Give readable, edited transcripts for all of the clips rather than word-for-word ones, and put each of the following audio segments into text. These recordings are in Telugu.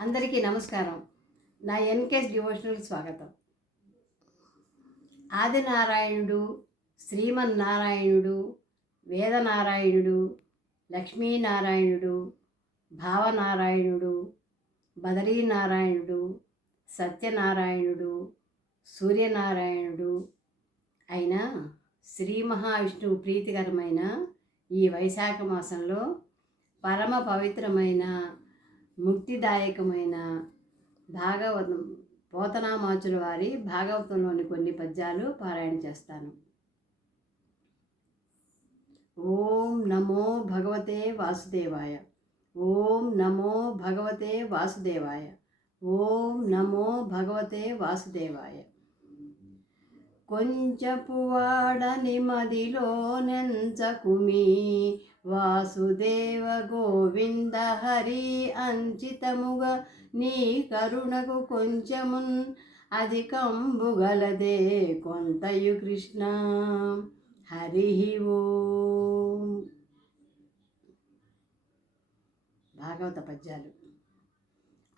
అందరికీ నమస్కారం. నా ఎన్కేఎస్ డివోషనల్ స్వాగతం. ఆదినారాయణుడు, శ్రీమన్నారాయణుడు, వేదనారాయణుడు, లక్ష్మీనారాయణుడు, భావనారాయణుడు, బదరీనారాయణుడు, సత్యనారాయణుడు, సూర్యనారాయణుడు అయిన శ్రీ మహావిష్ణువు ప్రీతికరమైన ఈ వైశాఖ మాసంలో పరమ పవిత్రమైన ముక్తిదాయకమైన భాగవతం పోతనామాచుల వారి భాగవతంలోని కొన్ని పద్యాలు పారాయణ చేస్తాను. ఓం నమో భగవతే వాసుదేవాయ. ఓం నమో భగవతే వాసుదేవాయ. ఓం నమో భగవతే వాసుదేవాయ. కొంచెపు వాడని మదిలో నెంచకుమి వాసుదేవ గోవింద హరి అంచితముగా నీ కరుణకు కొంచెమున్ అధికంబుగలదే కొంతయు కృష్ణ. హరి ఓం. భాగవత పద్యాలు.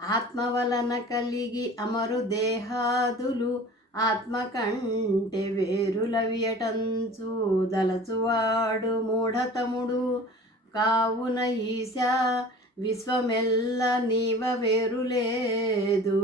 ఆత్మ వలన కలిగి అమరు దేహాదులు ఆత్మ కంటే వేరులవియటంచు దలచువాడు మూఢతముడు. కావున ఈశా విశ్వమెల్ల నీవ వేరులేదు.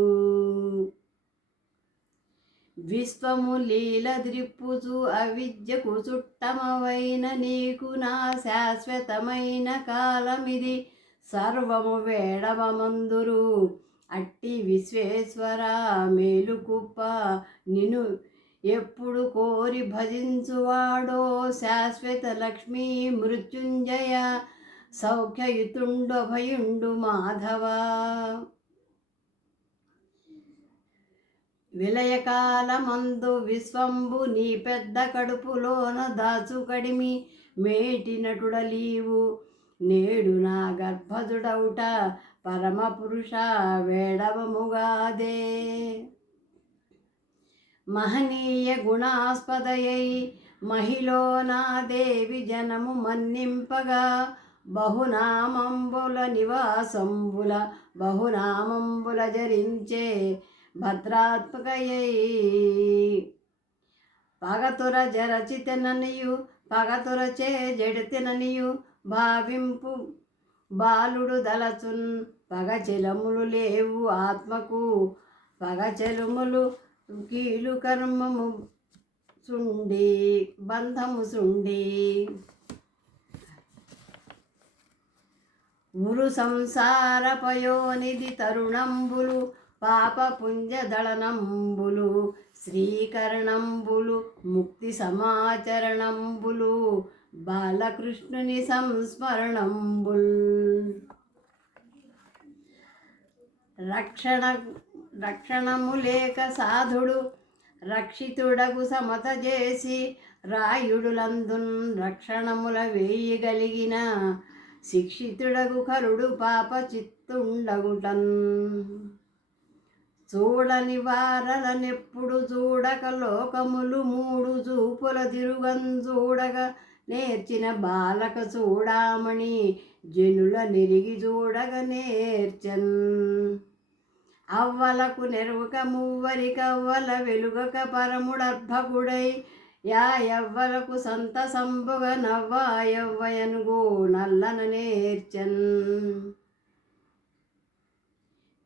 విశ్వము లీల ద్రిప్పుచు అవిద్యకు చుట్టమవైన నీకు నా శాశ్వతమైన కాలమిది. సర్వము వేడవమందురు అట్టి విశ్వేశ్వర మేలుకుప్ప. నిన్ను ఎప్పుడు కోరి భజించువాడో శాశ్వత లక్ష్మీ మృత్యుంజయ సౌఖ్యయుతుండు భయుండు మాధవ. విలయకాలమందు విశ్వంబు నీ పెద్ద కడుపులోన దాచు కడిమి మేటినటుడలీవు. నేడు నా గర్భజుడౌట పరమ పురుష వేడవముగాదే. మహనీయ గుణాస్పదయై మహిళో నా దేవి జనము మన్నింపగా బహునామంబుల నివాసంబుల బహునామంబుల జరించే భద్రాత్మకయై. పగతుర జరచితననియు పగతురచే జడితిననియు భావింపు బాలుడు దలచున్. పగచెలములు లేవు ఆత్మకు పగచెలుములు కీలు కర్మము సుండి బంధము సుండి. ఉరు సంసార పయోనిధి తరుణంబులు పాప పుంజదళనంబులు శ్రీకరణంబులు ముక్తి సమాచరణంబులు బాలకృష్ణుని సంస్మరణంబుల్. రక్షణము లేక సాధుడు రక్షితుడగు సమత చేసి రాయుడులందున్ రక్షణముల వేయగలిగిన శిక్షితుడగు కరుడు పాప చిత్తుండగుటన్. చూడని వారలనెప్పుడు చూడక లోకములు మూడు చూపుల తిరుగన్ చూడక నేర్చిన బాలక చూడామణి జనుల నెరిగి చూడగ నేర్చన్. అవ్వలకు నెరువక మువ్వరికవ్వల వెలుగక పరముడర్భకుడై యా యవ్వలకు సంత సంభుగ నవ్వాయవ్వయనుగో నల్లన నేర్చన్.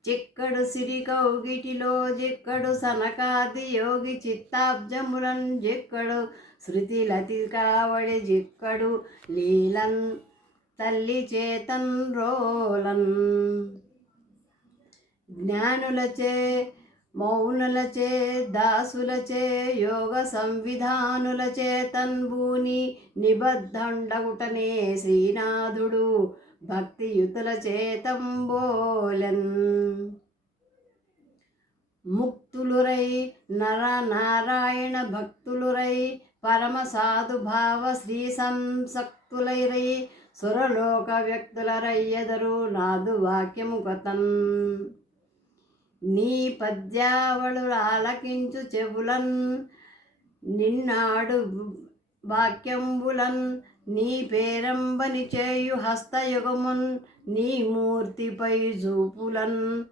చిక్కడు సిరి కౌగిటిలో జిక్కడు సనకాది యోగి చిత్తాబ్జములన్ జిక్కడు శృతి లతి కావడి జిక్కడు లీలన్ తల్లి చేతన్ రోలన్. జ్ఞానులచే మౌనులచే దాసులచే యోగ సంవిధానుల చేతన్ భూని నిబద్ధండగుటనే శ్రీనాథుడు భక్తియుతుల చేతంబోలన్. ముక్తులురై నర నారాయణ భక్తులురై పరమ సాధుభావ శ్రీ సంసక్తులైరై సురలోక వ్యక్తులరయ్యెదరు నాదు వాక్యము కథన్. నీ పద్యావళు ఆలకించు చెవులన్ నిన్నాడు వాక్యంబులన్. నీ పేరంబని చేయు హస్తయుగమున్ నీ మూర్తిపై చూపులన్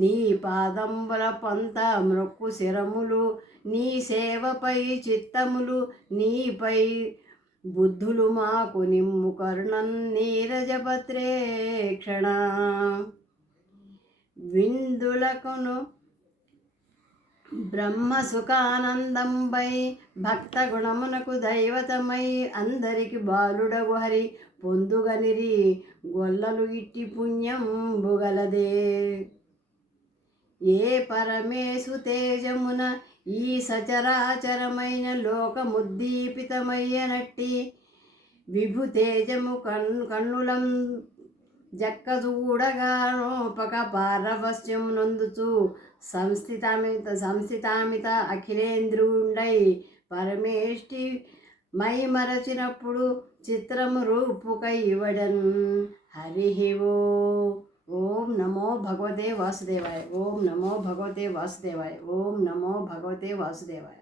నీ పాదంబుల పొంత మ్రొక్కు శిరములు, నీ సేవపై చిత్తములు, నీపై బుద్ధులు మాకు నిమ్ము కరుణన్ నీరజపత్రేక్షణ. విందులకును బ్రహ్మ సుఖానందంబై భక్త గుణమునకు దైవతమై అందరికి బాలుడగు హరి పొందుగనిరి గొల్లలు ఇట్టి పుణ్యం బుగలదే. ఏ పరమేశు తేజమున ఈ సచరాచరమైన లోకముద్దీపితమయ్యనట్టి విభు తేజము కన్నులం జక్క చూడగానోపక పారవస్యం నొందుచు సంస్థితామిత అఖిలేంద్రుండై పరమేష్టి మై మరచినప్పుడు చిత్రము రూపుకై ఇవడన్. హరి ఓం నమో భగవతే వాసుదేవాయ. ఓం నమో భగవతే వాసుదేవాయ. ఓం నమో భగవతే వాసుదేవాయ.